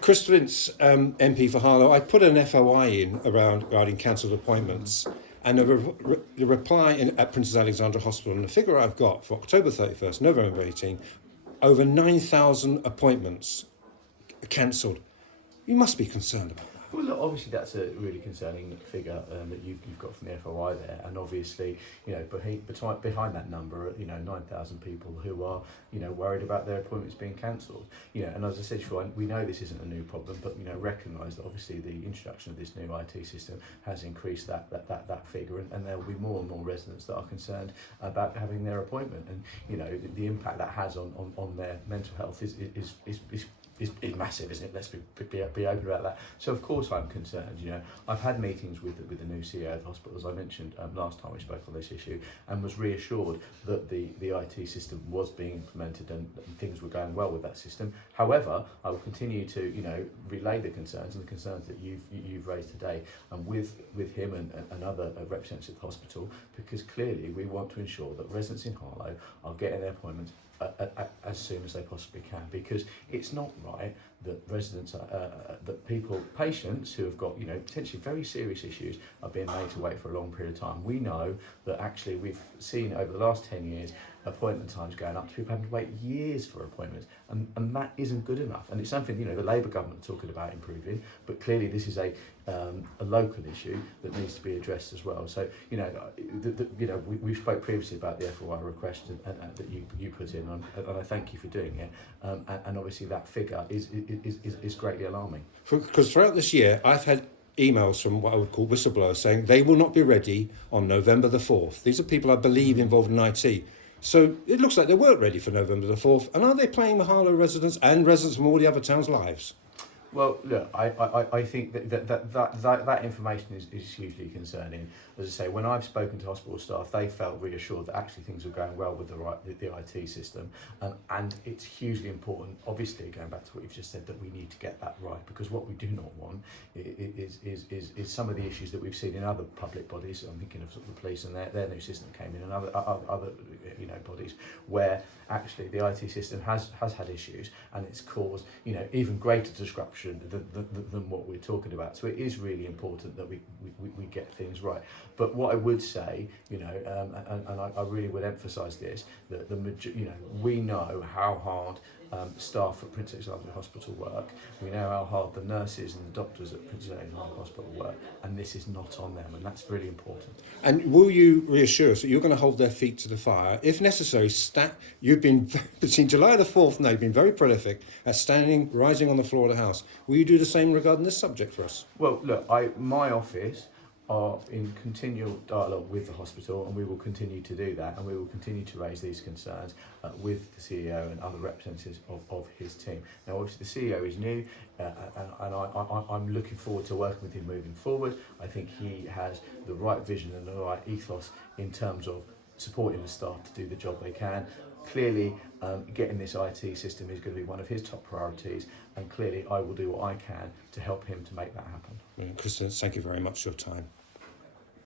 Chris Vince, MP for Harlow, I put an FOI in regarding cancelled appointments, and the reply at Princess Alexandra Hospital, and the figure I've got for October 31st, November 18, over 9,000 appointments cancelled. You must be concerned about that. Well, look, obviously that's a really concerning figure that you've got from the FOI there, and obviously, behind that number, 9,000 people who are, worried about their appointments being cancelled. And as I said before, we know this isn't a new problem, but recognise that obviously the introduction of this new IT system has increased that figure, and there will be more and more residents that are concerned about having their appointment, and the impact that has on their mental health is massive, isn't it? Let's be open about that. So of course I'm concerned. I've had meetings with the new CEO of the hospital, as I mentioned last time we spoke on this issue, and was reassured that the IT system was being implemented and things were going well with that system. However, I will continue to relay the concerns and the concerns that you've raised today, and with him and other representatives of the hospital, because clearly we want to ensure that residents in Harlow are getting their appointments as soon as they possibly can, because it's not right that residents, patients who have got potentially very serious issues are being made to wait for a long period of time. We know that actually we've seen over the last 10 years appointment times going up to people having to wait years for appointments, and that isn't good enough. And it's something the Labour government are talking about improving, but clearly this is a local issue that needs to be addressed as well. So we spoke previously about the FOI request that you put in, and I thank you for doing it. And obviously that figure is greatly alarming. Because throughout this year, I've had emails from what I would call whistleblowers saying they will not be ready on November the 4th. These are people I believe involved in IT. So it looks like they weren't ready for November the 4th. And are they playing the Harlow residents and residents from all the other towns' lives? Well, look, I think that information is hugely concerning. As I say, when I've spoken to hospital staff, they felt reassured that actually things were going well with the IT system, and it's hugely important. Obviously, going back to what you've just said, that we need to get that right, because what we do not want is some of the issues that we've seen in other public bodies. I'm thinking of sort of the police and their new system came in, and other bodies where actually the IT system has had issues, and it's caused even greater disruption than what we're talking about. So it is really important that we get things right. But what I would say, and I really would emphasise this, that we know how hard staff at Princess Alexandra Hospital work. We know how hard the nurses and the doctors at Princess Alexandra Hospital work, and this is not on them, and that's really important. And will you reassure us that you're going to hold their feet to the fire? If necessary, you've been, between July the 4th now, you've been very prolific at rising on the floor of the House. Will you do the same regarding this subject for us? Well, look, my office are in continual dialogue with the hospital, and we will continue to do that, and we will continue to raise these concerns with the CEO and other representatives of his team. Now, obviously, the CEO is new, and I'm looking forward to working with him moving forward. I think he has the right vision and the right ethos in terms of supporting the staff to do the job they can. Clearly, getting this IT system is going to be one of his top priorities, and clearly I will do what I can to help him to make that happen. Chris, thank you very much for your time.